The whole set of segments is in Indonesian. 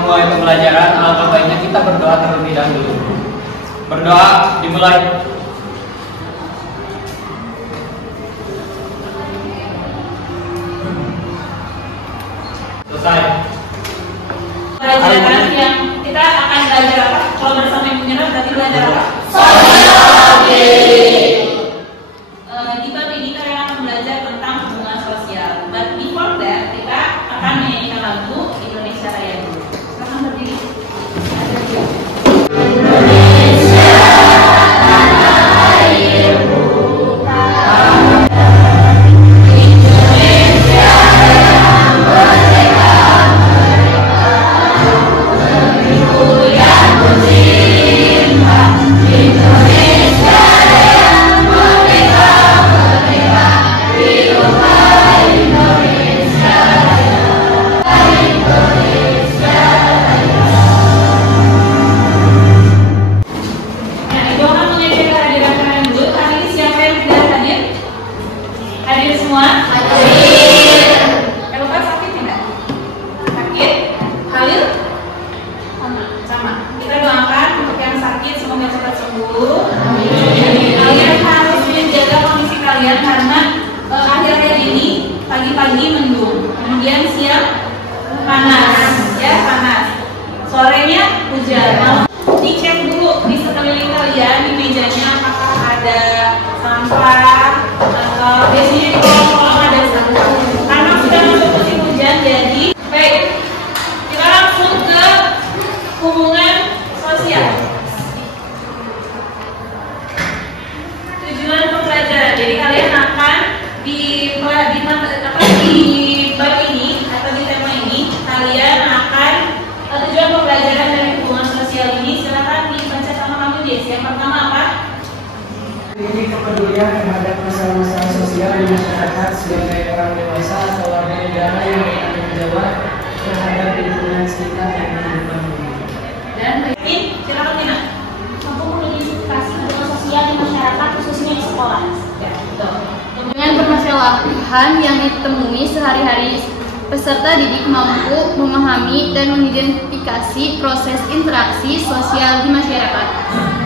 memulai pembelajaran, alangkah baiknya kita berdoa terlebih dahulu. Berdoa dimulai. Selesai. Pelajaran yang kita akan belajar apa? Kalau bersama Ibu Mira berarti belajar apa? Sosiologi. Di bab ini kalian akan belajar tentang hubungan sosial. But before that, kita akan menyanyikan lagu Indonesia Raya dulu. Silahkan berdiri. Pagi mendung, kemudian siang panas, ya panas. Sorenya hujan. Dicek dulu di sekeliling kalian di mejanya apakah ada sampah atau biasanya di kolong-kolong ada sampah. Karena sudah masuk musim hujan, jadi baik kita langsung ke hubungan sosial. Tujuan pembelajaran. Jadi kalian akan di bab ini atau di tema ini kalian akan tujuan pembelajaran dari hubungan sosial ini. Silakan dibaca sama kamu Jess. Yang pertama apa? Ini kepedulian terhadap masalah-masalah sosial di masyarakat sebagai orang dewasa atau warga negara yang bertanggung jawab terhadap lingkungan sekitar dan kehidupan dunia. Dan silakan Tina. Mampu mengidentifikasi hubungan sosial di masyarakat khususnya di sekolah. Ya, betul. Dengan permasalahan yang ditemui sehari-hari, peserta didik mampu memahami dan mengidentifikasi proses interaksi sosial di masyarakat.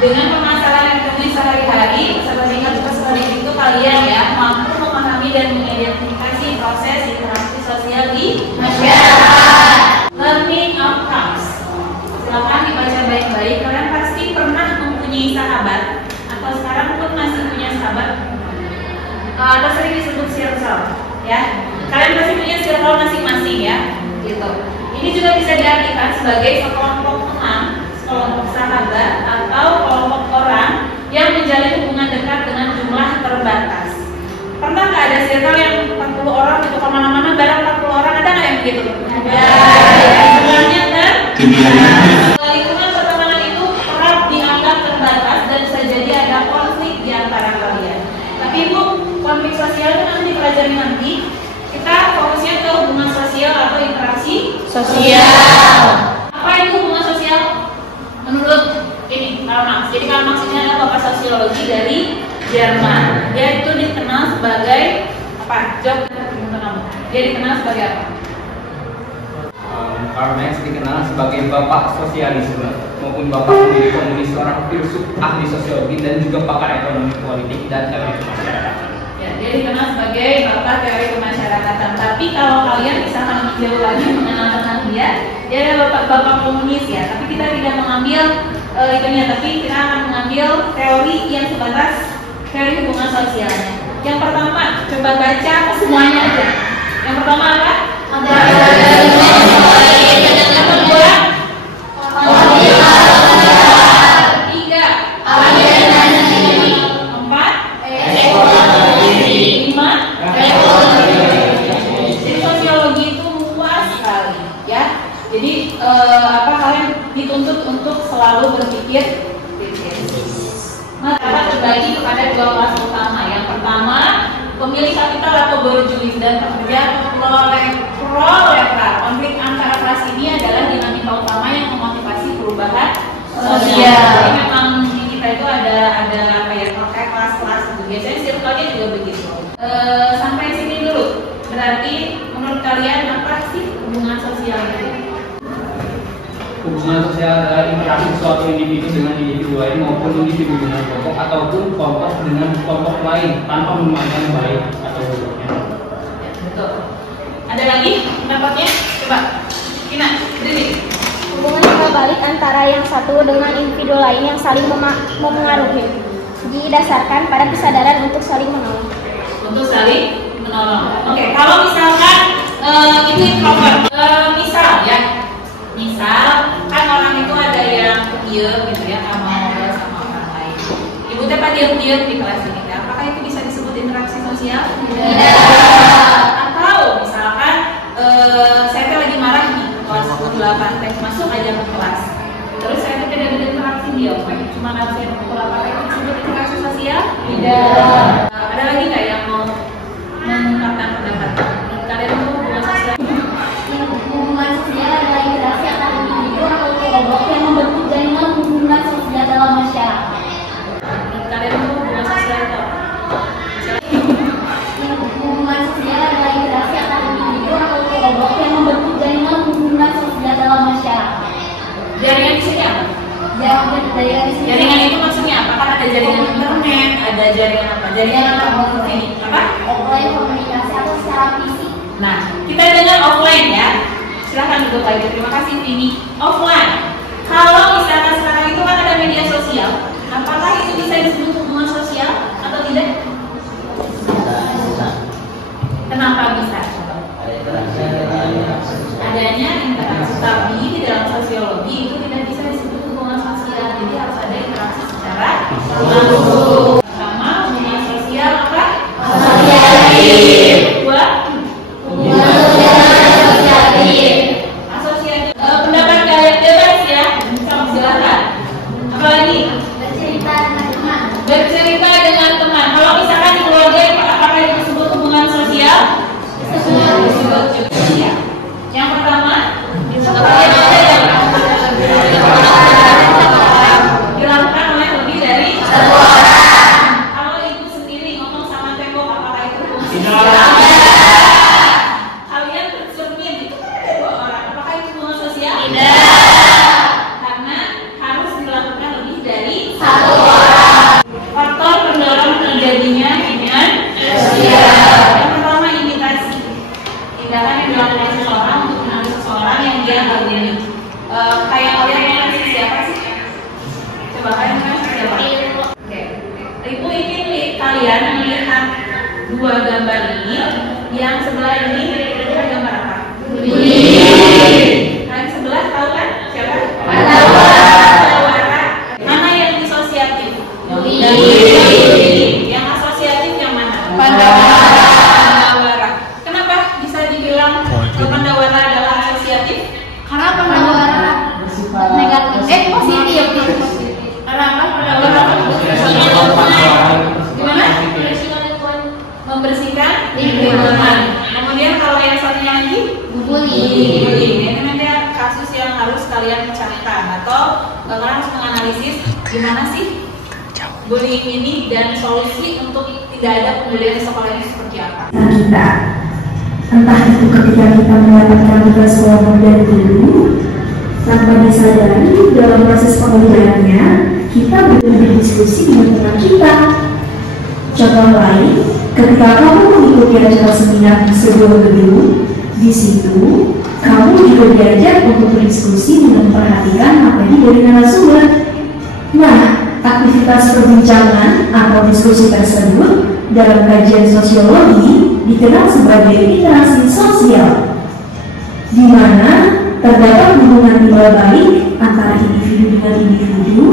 Dengan permasalahan yang ditemui sehari-hari, peserta didik itu kalian ya mampu memahami dan mengidentifikasi proses interaksi sosial di masyarakat. Learning outcomes. Silakan dibaca baik-baik. Kalian pasti pernah mempunyai sahabat atau sekarang pun masih punya sahabat. Atau sering disebut circle, ya. Kalian pasti punya circle masing-masing, ya, gitu. Ini juga bisa diartikan sebagai sekelompok teman, sekelompok sahabat, atau kelompok orang yang menjalin hubungan dekat dengan jumlah terbatas. Pernah nggak ada circle yang 40 orang gitu kemana-mana bareng 40 orang, ada nggak yang begitu? Ada. Sebenarnya kan? Lingkungan pertemanan itu kerap dianggap terbatas dan bisa jadi ada konflik di antara kalian. Tapi Ibu, konflik sosial itu nanti dipelajari nanti. Kita fokusnya ke hubungan sosial atau interaksi sosial. Apa itu hubungan sosial? Menurut ini Karl Marx. Jadi Karl Marx ini adalah bapak sosiologi dari Jerman. Dia itu dikenal sebagai apa? Jawab kamu. Dia dikenal sebagai apa? Karl Marx dikenal sebagai bapak sosialisme maupun bapak pendiri komunis, seorang filsuf, ahli sosiologi dan juga pakar ekonomi politik dan teori kemasyarakatan. Ya, dia dikenal sebagai bapak teori kemasyarakatan. Tapi kalau kalian misalkan lebih jauh lagi mengenal tentang dia adalah bapak komunis ya. Tapi kita tidak mengambil itunya, tapi kita akan mengambil teori yang sebatas teori hubungan sosialnya. Yang pertama, coba baca semuanya aja. Yang pertama apa? Yang kedua, ketiga, empat, lima. Jadi sosiologi itu luas sekali, ya. Jadi kalian dituntut untuk selalu berpikir kritis. Dapat terbagi kepada dua kelas utama. Yang pertama, pemilih kapital atau borjuis dan pekerja proletar. Konflik antara kelas ini adalah dinamika utama yang memotivasi perubahan sosial. Jadi memang di kita itu ada apa ya, pakai kelas-kelas itu. Biasanya circle-nya juga begitu. Sampai sini dulu. Berarti menurut kalian apa sih hubungan sosial itu? Hubungan sosial adalah interaksi suatu individu dengan individu lain maupun individu dengan kelompok ataupun kelompok dengan kelompok lain tanpa memandang baik atau buruknya. Betul. Ada lagi pendapatnya? Coba, Kina, berdiri. Hubungan timbal balik antara yang satu dengan individu lain yang saling mempengaruhi didasarkan pada kesadaran untuk saling menolong. Untuk saling menolong. Oke, kalau misalkan itu introvert, misal ya, misal kan orang itu ada yang diam gitu ya, nggak mau ngobrol sama orang lain. Ibu teh pak diam-diam di kelas ini, ya. Apakah itu bisa disebut interaksi sosial? Tidak. Atau misalkan saya teh lagi marah nih, kelas 8 teh masuk aja ke kelas, terus saya teh tidak berinteraksi dia, cuma ngasih pukul. Apakah itu disebut interaksi sosial? Tidak. Ada lagi nggak yang mau mengungkapkan pendapat? Kalian mau hubungan sosial? Hubungan sosial adalah interaksi antara individu atau kelompok yang membentuk jaringan hubungan sosial dalam masyarakat. Kalian mau hubungan sosial atau? Hubungan sosial adalah interaksi antara individu atau kelompok yang membentuk jaringan hubungan sosial dalam masyarakat. Jaringan di sini apa? Jaringan di sini. Jaringan itu maksudnya apa? Kan ada jaringan internet, ada jaringan apa? Jaringan apa? Apa? Offline komunikasi atau secara fisik. Nah, kita dengar offline ya. Silahkan duduk lagi. Terima kasih Vini. Offline. Kalau misalkan sekarang itu kan ada media sosial, apakah itu bisa disebut hubungan sosial atau tidak? Kenapa bisa? Adanya interaksi, tapi di dalam sosiologi itu tidak bisa disebut hubungan sosial. Jadi harus ada interaksi secara langsung. Pertama, hubungan sosial apa? Asosiatif. Kedua, hubungan sosial asosiatif. Asosiatif. Pendapat kalian bebas ya. Silakan. Apa lagi? Bercerita dengan teman. Bercerita dengan teman. Kalau misalkan di keluarga, apakah itu disebut hubungan sosial? Disebut sosial. Yang pertama, dilakukan oleh lebih dari satu orang. Kalau ibu sendiri ngomong sama tembok, apakah itu hubungan sosial? Kalian bercermin, itu kan ada 2 orang. Apakah itu hubungan sosial? Tidak. Karena harus dilakukan lebih dari satu orang. Faktor pendorong terjadinya hubungan sosial. Yang pertama, imitasi. Tindakan yang dilakukan seseorang untuk mengambil seseorang yang dia bagian. Kayak kalian mengenai siapa sih? Coba kalian mengenai siapa? Oke. Ibu ini kalian melihat 2 gambar ini. Yang sebelah ini kira-kira gambar apa? Yang sebelah tahu kan? Siapa? Pandawara. Mana yang disosiatif? Yang asosiatif yang mana? Pandawara. Kenapa bisa dibilang Pandawara adalah asosiatif? Karena Pandawara negatif, positif. Karena apa? Pandawara gimana? Membersihkan lingkungan. Kemudian kalau yang satunya lagi, bullying. Ini nanti kasus yang harus kalian camkan atau kalian harus menganalisis gimana sih bullying ini dan solusi untuk tidak ada pembullying di sekolah ini seperti apa. Kita, entah itu ketika kita mendapatkan tugas kelompok dari guru, tanpa disadari dalam proses pengerjaannya kita berdiskusi dengan teman kita. Contoh lain, ketika kamu mengikuti acara seminar di sebuah gedung, di situ kamu juga diajak untuk berdiskusi dengan memperhatikan materi dari narasumber. Nah, aktivitas perbincangan atau diskusi tersebut dalam kajian sosiologi dikenal sebagai interaksi sosial, di mana terdapat hubungan timbal balik antara individu dengan individu,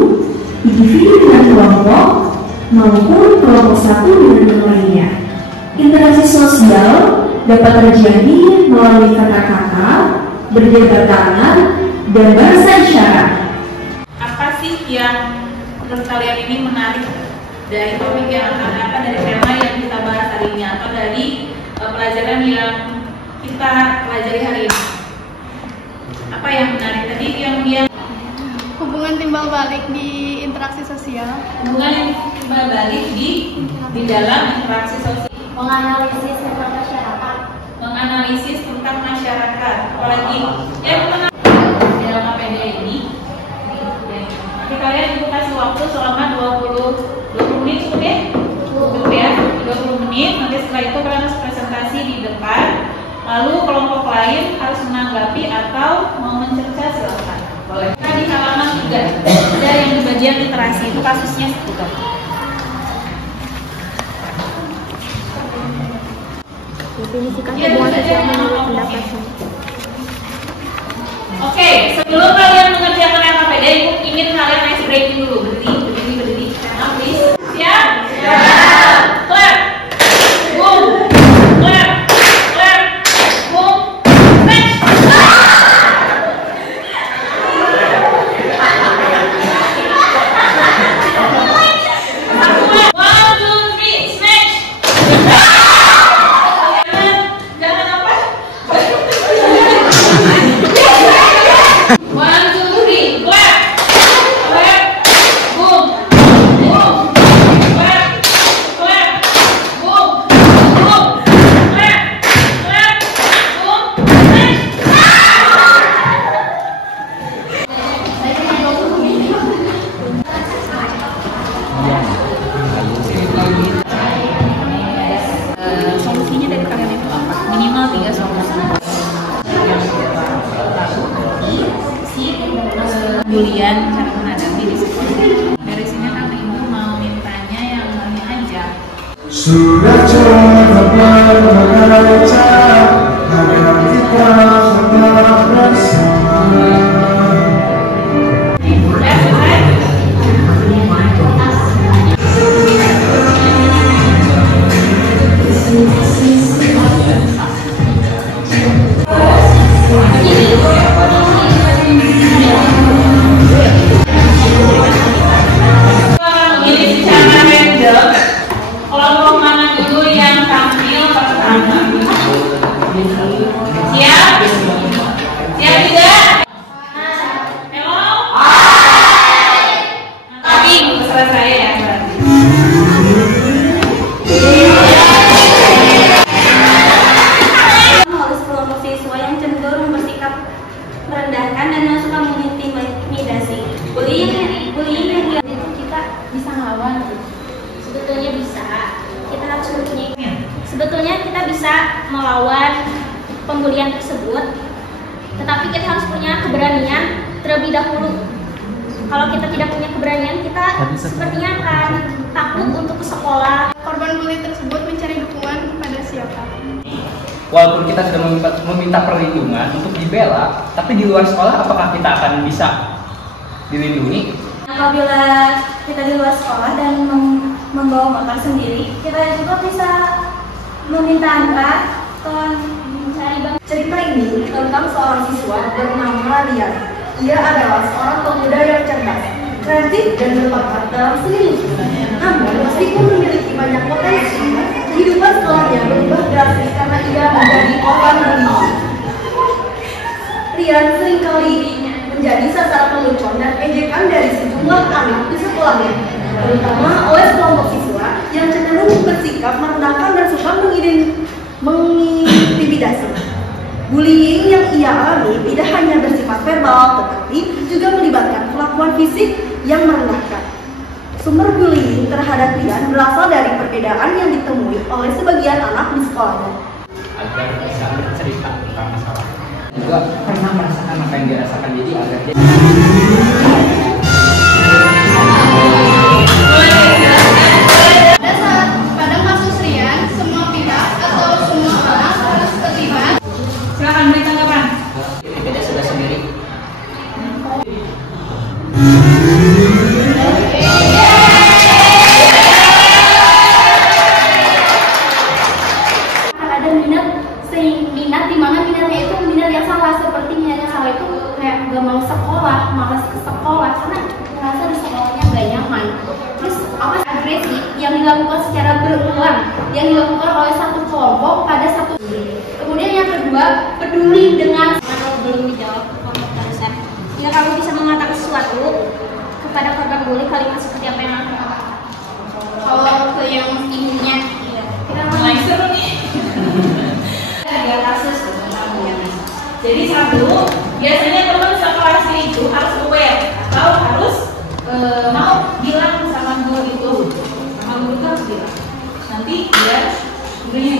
individu dengan kelompok, maupun kelompok satu dengan yang lainnya. Interaksi sosial dapat terjadi melalui kata-kata, berjabat tangan, dan bahasa isyarat. Apa sih yang menurut kalian ini menarik dari topik yang apa dari tema yang kita bahas hari ini atau dari pelajaran yang kita pelajari hari ini? Apa yang menarik tadi yang Hubungan timbal balik di interaksi sosial. hubungan yang timbal balik di dalam interaksi sosial. Menganalisis tentang masyarakat. Menganalisis tentang masyarakat. Apalagi dalam KPD ini Setelah itu kalian harus presentasi di depan, lalu kelompok lain harus menanggapi atau mau mencerca silakan. Boleh. Nah, di halaman 3 ada yang di bagian literasi itu kasusnya seputar. Definisikan hubungan sosial menurut pendapat saya. Oke, sebelum kalian mengerjakan LKPD, Ibu ingin kalian ice breaking dulu. Berdiri. Nah, please. Siap? Siap. Clap. Boom. Clap. Clap. Boom. Smash. 1, 2, 3, smash. Jangan apa? 1, 2, 3, clap. Clap. Boom. Boom. Clap. Clap. Boom. Boom. Clap. Clap. Boom. Smash. Solusinya dari kalian itu apa? Minimal 3 solusi. Bulian cara menghadapi di sekolah. Dari sini kan Ibu mau mintanya yang ini aja. Sudah coba membaca agar kita tetap bersama. Ini secara random, kelompok mana dulu yang tampil pertama? Siap? Siap tidak? Hello? Tapi terserah saya ya berarti. Oleh sekelompok siswa yang cenderung bersikap merendahkan dan suka mengintimidasi. Bullying yang itu kita bisa ngelawan. Sebetulnya bisa. Kita harus mempunyai. Sebetulnya kita bisa melawan pembulian tersebut, tetapi kita harus punya keberanian terlebih dahulu. Kalau kita tidak punya keberanian, kita sepertinya akan takut untuk ke sekolah. Korban bully tersebut mencari dukungan kepada siapa? Walaupun kita sudah meminta perlindungan untuk dibela, tapi di luar sekolah apakah kita akan bisa dilindungi? Apabila kita di luar sekolah dan membawa motor sendiri, kita juga bisa meminta antar atau mencari bantuan. Cerita ini tentang seorang siswa bernama Rian. Ia adalah seorang pemuda yang cerdas, kreatif dan berbakat dalam seni musik. Namun, meskipun memiliki banyak potensi, kehidupan sekolahnya berubah drastis karena ia menjadi korban bullying. Rian seringkali menjadi sasaran lelucon dan ejekan dari sejumlah anak di sekolahnya, terutama oleh kelompok siswa yang cenderung bersikap merendahkan dan suka mengintimidasi. Bullying yang ia alami tidak hanya bersifat verbal, tetapi juga melibatkan perlakuan fisik yang merendahkan. Sumber bullying terhadap Rian berasal dari perbedaan yang ditemui oleh sebagian anak di sekolahnya. Agar bisa bercerita tentang masalah. Juga pernah merasakan apa yang dirasakan, jadi agar dia Pada kasus Rian, semua pihak atau semua orang harus terlibat. Silakan beri tanggapan. beda sudah sendiri. Ada minat di mana minatnya itu minat yang salah, seperti minat yang salah itu kayak gak mau sekolah, malas ke sekolah karena merasa di sekolahnya gak nyaman. Terus agresi yang dilakukan secara berulang, yang dilakukan oleh satu kelompok pada satu. Kemudian yang kedua, peduli dengan kalau belum dijawab kelompok konsep. Jika kamu bisa mengatakan sesuatu kepada korban bully, kalimat seperti apa yang akan kamu katakan? Kalau ke yang ibunya, Kita Mulai seru nih. Tiga kasus jadi satu, biasanya teman sekelasnya itu harus aware atau harus mau bilang sama guru itu, sama guru itu harus bilang. Nanti dia gurunya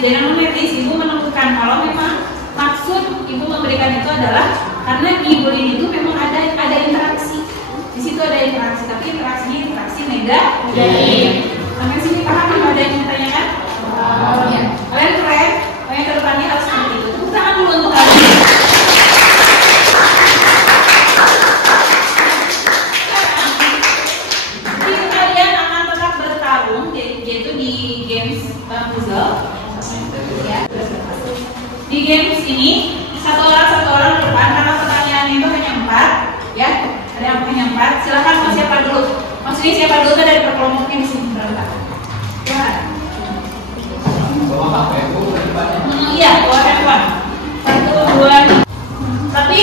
dinamonetis, ibu menemukan kalau memang maksud ibu memberikan itu adalah karena e-bullying itu memang ada interaksi. Di situ ada interaksi, tapi interaksinya interaksi negatif. Sampai sini paham apa ada yang ditanyakan? Ya. Kalian keren. Yang kedepannya harus seperti itu. Tepuk tangan dulu untuk kalian. Jadi kalian akan tetap bertarung, yaitu di games puzzle. Ya. Di games ini satu orang ke depan karena pertanyaannya itu hanya 4, ya. Ada yang hanya 4. Silakan mau siapa dulu. Maksudnya siapa dulu tuh dari kelompoknya di sini berangkat. Ya. Bawa HP bu ke depannya. Iya, bawa handphone. 1, 2. Tapi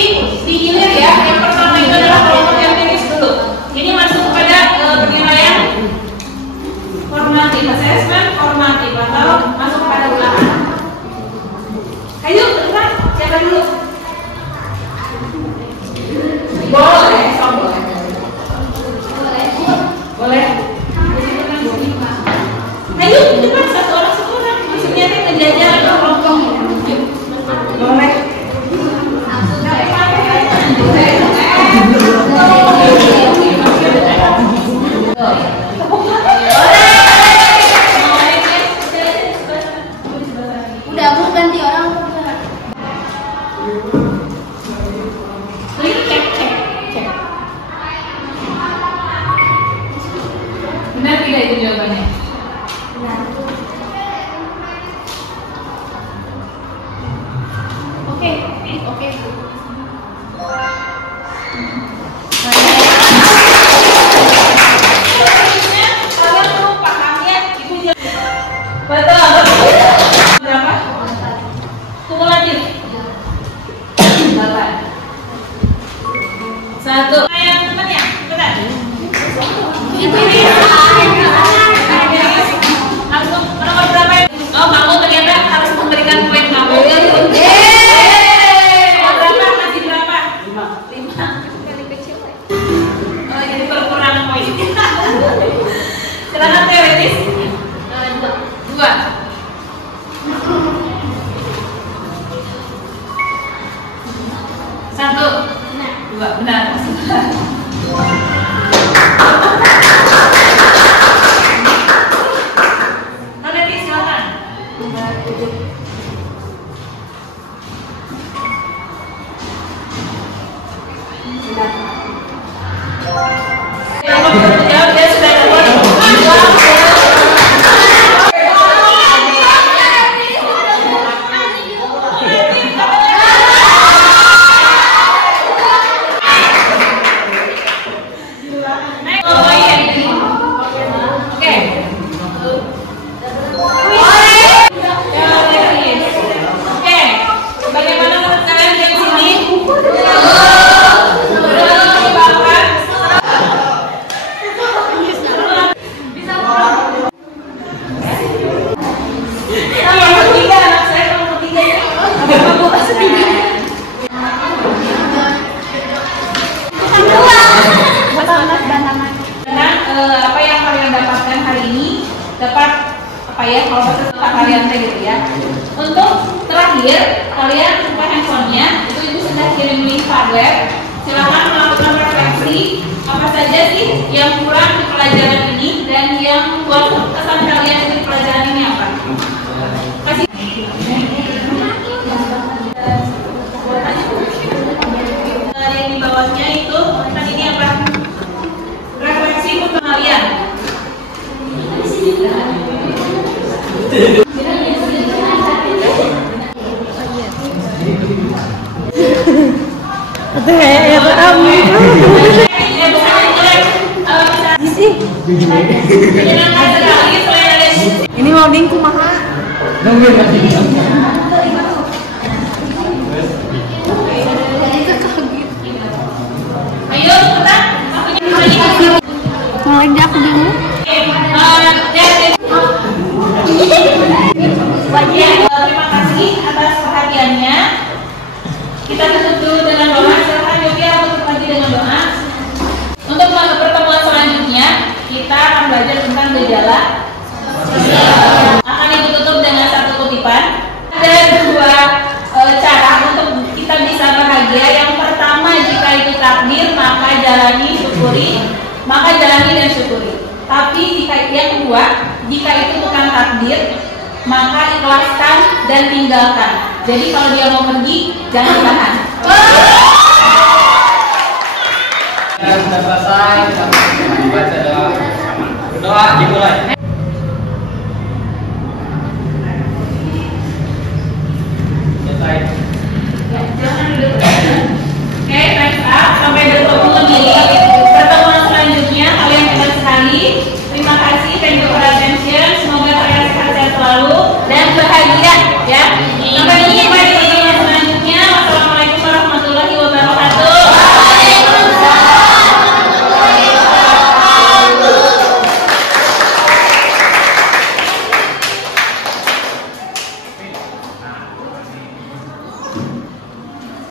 digilir ya. Yang pertama itu adalah kelompok yang finish dulu. Ini masuk kepada penilaian formatif, assessment formatif atau masuk pada ulangan. Ayo, depan. Siapa dulu? Boleh, boleh. Boleh. Ayo, depan satu orang. Maksudnya itu menjajar kelompok. Boleh. Udah, aku ganti orang. Cek. Benar tidak itu jawabannya? Benar. Oke. Kalian perlu pahamnya itu betul. Berapa? Kumulatif. 8. 1. Yang temannya, benar. Langsung nomor berapa? Oh, kamu ternyata harus memberikan poin kamu. Berapa? Masih berapa? 5. Oh, jadi berkurang poin. Silakan teoritis. 2. 1. 2. Benar. Teoritis silakan. Jawab dia sudah dapat. Bagaimana menurut kalian di sini? Apa yang kalian dapatkan hari ini dapat apa ya kalau peserta kalian gitu ya. Untuk terakhir kalian buka handphonenya, itu ibu sudah kirim link web. Silakan melakukan refleksi apa saja sih yang kurang di pelajaran ini dan yang buat kesan kalian di pelajaran ini apa? Kasih. Yang di bawahnya itu tentang ini apa? Refleksi untuk kalian. Ini loading kumaha? Nungguin lagi. Ayo cepetan. Meledak dulu. Terima kasih atas perhatiannya. Kita tutup dulu dengan doa. Silakan Yogi tutup lagi dengan doa. Untuk pertemuan selanjutnya kita akan belajar tentang gejala. Akan ditutup dengan satu kutipan. berbahagia. Yang pertama, jika itu takdir, maka jalani, syukuri. Maka jalani dan syukuri. Tapi jika yang kedua, jika itu bukan takdir, maka ikhlaskan dan tinggalkan. Jadi kalau dia mau pergi, jangan ditahan. Sudah selesai, kita baca doa. Doa dimulai. Selesai.